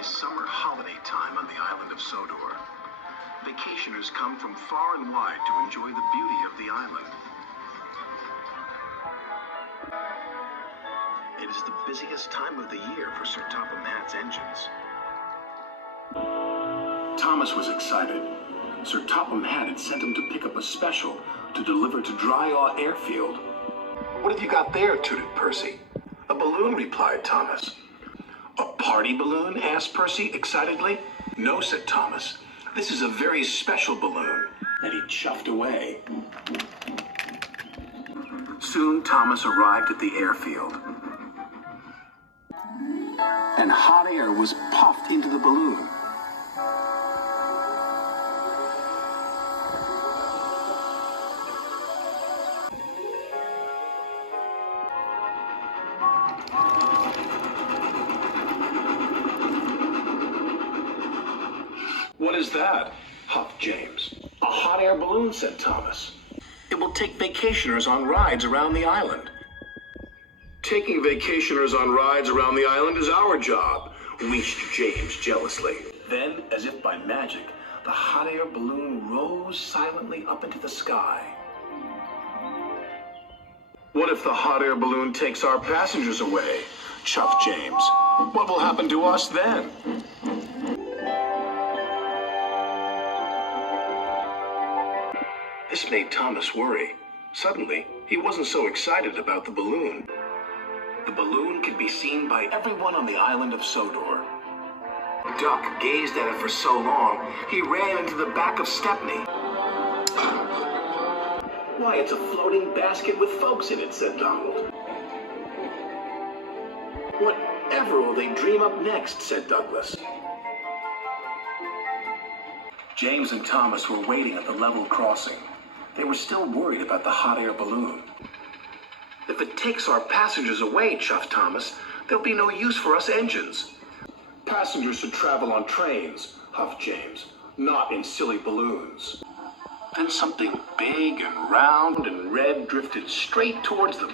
is summer holiday time on the island of Sodor. Vacationers come from far and wide to enjoy the beauty of the island. It is the busiest time of the year for Sir Topham Hatt's engines. Thomas was excited. Sir Topham Hatt had sent him to pick up a special to deliver to Dryaw Airfield. "What have you got there?" tooted Percy. "A balloon," replied Thomas. "A party balloon?" asked Percy excitedly. "No," said Thomas. "This is a very special balloon." And he chuffed away. Soon Thomas arrived at the airfield. And hot air was puffed into the balloon. "What is that?" huffed James. "A hot air balloon," said Thomas. "It will take vacationers on rides around the island." "Taking vacationers on rides around the island is our job," wheezed James jealously. Then, as if by magic, the hot air balloon rose silently up into the sky. "What if the hot air balloon takes our passengers away?" chuffed James. "What will happen to us then?" This made Thomas worry. Suddenly, he wasn't so excited about the balloon. The balloon could be seen by everyone on the island of Sodor. Duck gazed at it for so long, he ran into the back of Stepney. "Why, it's a floating basket with folks in it," said Donald. "Whatever will they dream up next?" said Douglas. James and Thomas were waiting at the level crossing. They were still worried about the hot air balloon. "If it takes our passengers away," chuffed Thomas, "there'll be no use for us engines." "Passengers should travel on trains," huffed James, "not in silly balloons." Then something big and round and red drifted straight towards them.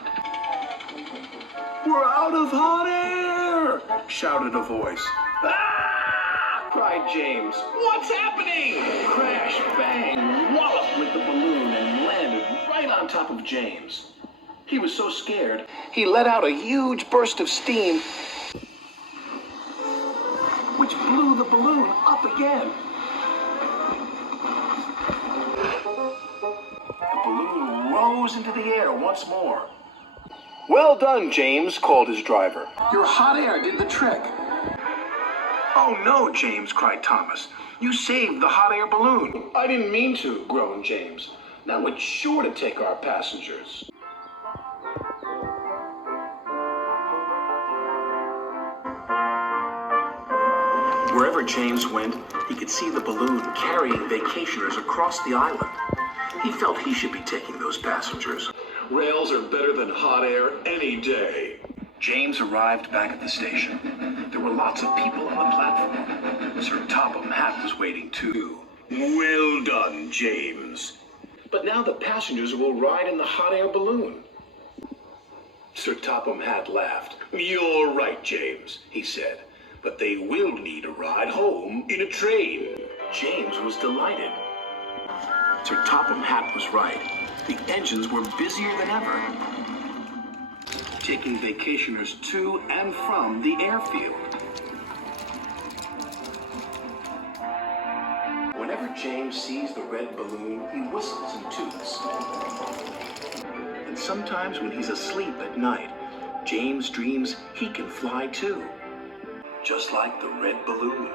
"We're out of hot air!" shouted a voice. "Ah!" cried James. "What's happening?" Crash, bang, wallop went the balloon and landed right on top of James. He was so scared, he let out a huge burst of steam, which blew the balloon up again. The balloon rose into the air once more. "Well done, James," called his driver. "Your hot air did the trick." "Oh no, James," cried Thomas. "You saved the hot air balloon." "I didn't mean to," groaned James. "Now it's sure to take our passengers." Wherever James went, he could see the balloon carrying vacationers across the island. He felt he should be taking those passengers. "Rails are better than hot air any day." James arrived back at the station. There were lots of people on the platform. Sir Topham Hatt was waiting too. "Well done, James." "But now the passengers will ride in the hot air balloon." Sir Topham Hatt laughed. "You're right, James," he said. "But they will need a ride home in a train." James was delighted. Sir Topham Hatt was right. The engines were busier than ever, taking vacationers to and from the airfield. Whenever James sees the red balloon, he whistles and toots. And sometimes when he's asleep at night, James dreams he can fly too, just like the red balloon.